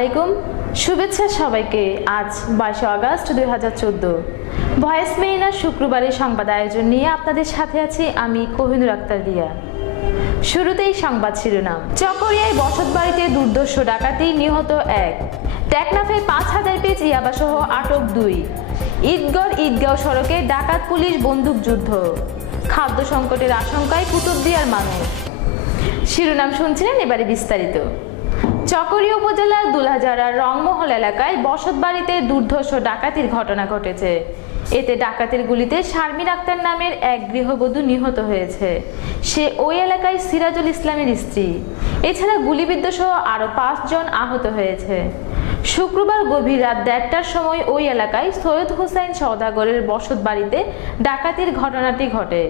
আলাইকুম। শুভেচ্ছা সবাইকে আজ বাইশে আগস্ট দুই হাজার চোদ্দ। ভয়েস মেইনার শুক্রবারের সংবাদ আয়োজন নিয়ে আপনাদের সাথে আছি আমি কোহিনুর আক্তার রিয়া শুরুতেই সংবাদ শিরোনাম। চকরিয়ায় বসত বাড়িতে দুর্দর্শ ডাকাতি নিহত এক। টেকনাফে পাঁচ হাজার পেজ ইয়াবাসহ আটক দুই। ঈদগড় ঈদগাঁও সড়কে ডাকাত পুলিশ বন্দুক যুদ্ধ। খাদ্য সংকটের আশঙ্কায় কুতুবদিয়ার মানুষ। শিরোনাম শুনছিলেন এবারে বিস্তারিত। চকরিয়া উপজেলার দুলহাজারার রংমহল এলাকায় বসতবাড়িতে দুর্ধর্ষ ডাকাতির ঘটনা ঘটেছে। এতে ডাকাতির গুলিতে শারমিন আক্তার নামের এক গৃহবধূ নিহত হয়েছে। সে ওই এলাকায় সিরাজুল ইসলামের স্ত্রী। এছাড়া গুলিবিদ্ধ সহ আরও পাঁচজন আহত হয়েছে। শুক্রবার গভীর রাত দেড়টার সময় ওই এলাকায় সৈয়দ হোসেন সওদাগরের বসত বাড়িতে ডাকাতির ঘটনাটি ঘটে।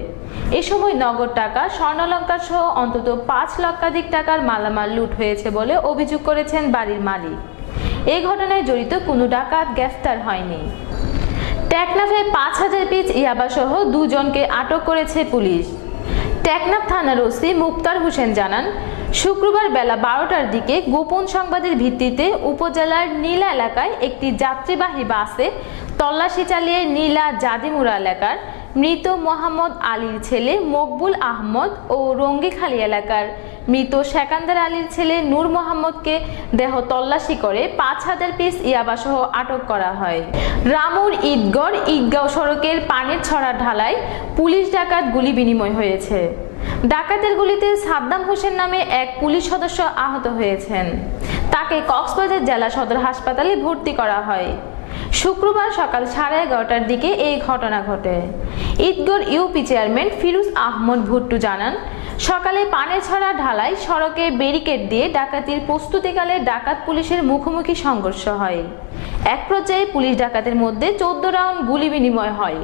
এ সময় নগদ টাকা স্বর্ণলঙ্কার সহ অন্তত পাঁচ লক্ষাধিক টাকার মালামাল লুট হয়েছে বলে অভিযোগ করেছেন বাড়ির মালিক। এই ঘটনায় জড়িত কোনো ডাকাত গ্রেফতার হয়নি। টেকনাফে পাঁচ হাজার পিস ইয়াবাসহ দুজনকে আটক করেছে পুলিশ। টেকনাফ থানার ওসি মুক্তার হোসেন জানান শুক্রবার বেলা বারোটার দিকে গোপন সংবাদের ভিত্তিতে উপজেলার নীলা এলাকায় একটি যাত্রীবাহী বাসে তল্লাশি চালিয়ে নীলা জাদিমুরা এলাকার মৃত মোহাম্মদ আলীর ছেলে মকবুল আহমদ ও রঙ্গিখালী এলাকার মৃত সেকান্দার আলীর ছেলে নূর মোহাম্মদকে দেহ তল্লাশি করে পাঁচ হাজার পিস ইয়াবাসহ আটক করা হয়। রামুর ঈদগড় ঈদগাঁও সড়কের পানের ছড়া ঢালায় পুলিশ ডাকাত গুলি বিনিময় হয়েছে। ডাকাতের গুলিতে সাদ্দাম হোসেন নামে এক পুলিশ সদস্য আহত হয়েছেন। তাকে কক্সবাজার জেলা সদর হাসপাতালে ভর্তি করা হয়। শুক্রবার সকাল সাড়ে এগারোটার দিকে এই ঘটনা ঘটে। ঈদগড় ইউপি চেয়ারম্যান ফিরুজ আহমদ ভুট্টু জানান, সকালে পানে ছড়া ঢালাই সড়কে ব্যারিকেড দিয়ে ডাকাতির প্রস্তুতিকালে ডাকাত পুলিশের মুখোমুখি সংঘর্ষ হয়। এক পর্যায়ে পুলিশ ডাকাতের মধ্যে চোদ্দ রাউন্ড গুলি বিনিময় হয়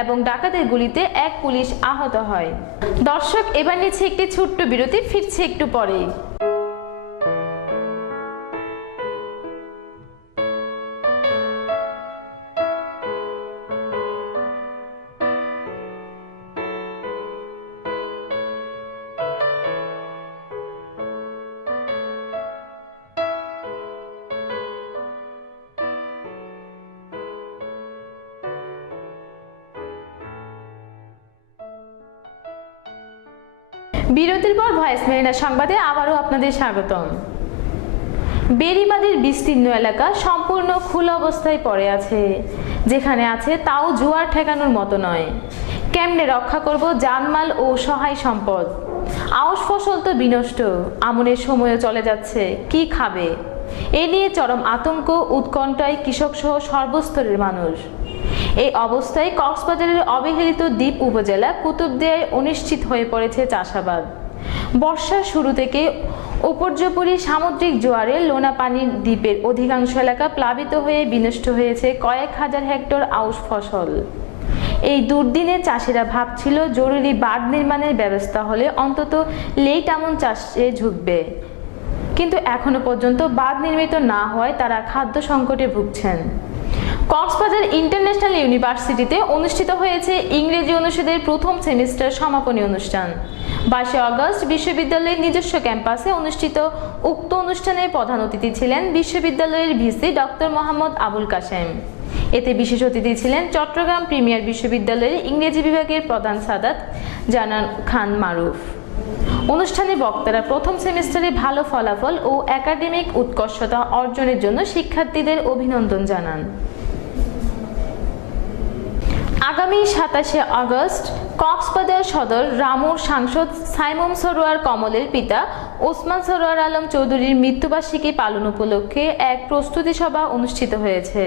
এবং ডাকাতের গুলিতে এক পুলিশ আহত হয়। দর্শক, এবার নিচ্ছে একটি ছোট্ট বিরতি, ফিরছে একটু পরেই। বিরতির পর ভয়েস মেরিনা সংবাদে আবারও আপনাদের স্বাগতম। বেরিবাদের বিস্তীর্ণ এলাকা সম্পূর্ণ খোলা অবস্থায় পড়ে আছে, যেখানে আছে তাও জোয়ার ঠেকানোর মতো নয়। কেমনে রক্ষা করব জানমাল ও সহায় সম্পদ? আউশ ফসল তো বিনষ্ট, আমনের সময়ও চলে যাচ্ছে, কি খাবে? এ নিয়ে চরম আতঙ্ক উৎকণ্ঠায় কৃষক সহ সর্বস্তরের মানুষ। এই অবস্থায় কক্সবাজারের অবহেলিত দ্বীপ উপজেলা কুতুবদিয়ায় অনিশ্চিত হয়ে পড়েছে চাষাবাদ। বর্ষার শুরু থেকে উপর্যপরি সামুদ্রিক জোয়ারে লোনাপানির দ্বীপের অধিকাংশ এলাকা প্লাবিত হয়ে বিনষ্ট হয়েছে কয়েক হাজার হেক্টর আউশ ফসল। এই দুর্দিনে চাষিরা ভাবছিল জরুরি বাঁধ নির্মাণের ব্যবস্থা হলে অন্তত লেট আমন চাষে ঝুঁকবে। কিন্তু এখনও পর্যন্ত বাঁধ নির্মিত না হওয়ায় তারা খাদ্য সংকটে ভুগছেন। কক্সবাজার ইন্টারন্যাশনাল ইউনিভার্সিটিতে অনুষ্ঠিত হয়েছে ইংরেজি অনুষদের প্রথম সেমিস্টার সমাপনী অনুষ্ঠান। বাইশে আগস্ট বিশ্ববিদ্যালয়ের নিজস্ব ক্যাম্পাসে অনুষ্ঠিত উক্ত অনুষ্ঠানে প্রধান অতিথি ছিলেন বিশ্ববিদ্যালয়ের ভিসি ডক্টর মোহাম্মদ আবুল কাশেম। এতে বিশেষ অতিথি ছিলেন চট্টগ্রাম প্রিমিয়ার বিশ্ববিদ্যালয়ের ইংরেজি বিভাগের প্রধান সাদাত জানান খান মারুফ। অনুষ্ঠানে বক্তারা প্রথম সেমিস্টারে ভালো ফলাফল ও একাডেমিক উৎকর্ষতা অর্জনের জন্য শিক্ষার্থীদের অভিনন্দন জানান। আগামী সাতাশে আগস্ট কক্সবাজার সদর রামুর সাংসদ সাইমুম সরোয়ার কমলের পিতা ওসমান সরোয়ার আলম চৌধুরীর মৃত্যুবার্ষিকী পালন উপলক্ষে এক প্রস্তুতি সভা অনুষ্ঠিত হয়েছে।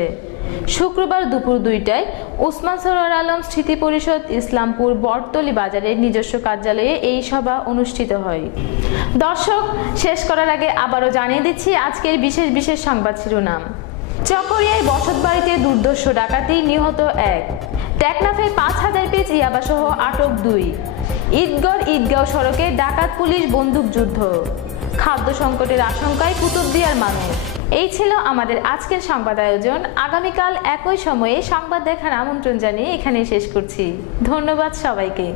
শুক্রবার দুপুর দুইটায় ওসমান সরোয়ার আলম স্মৃতি পরিষদ ইসলামপুর বটতলি বাজারের নিজস্ব কার্যালয়ে এই সভা অনুষ্ঠিত হয়। দর্শক, শেষ করার আগে আবারও জানিয়ে দিচ্ছি আজকের বিশেষ বিশেষ সংবাদ শিরোনাম। চকরিয়ায় বসত বাড়িতে দুর্দর্শ ডাকাতি নিহত এক। টেকনাফে পাঁচ হাজার পেজ ইয়াবাসহ আটক দুই। ঈদগড় ঈদগাঁও সড়কে ডাকাত পুলিশ বন্দুক যুদ্ধ। খাদ্য সংকটের আশঙ্কায় কুতুবদিয়ার মানুষ। এই ছিল আমাদের আজকের সংবাদ আয়োজন। আগামীকাল একই সময়ে সংবাদ দেখার আমন্ত্রণ জানিয়ে এখানে শেষ করছি। ধন্যবাদ সবাইকে।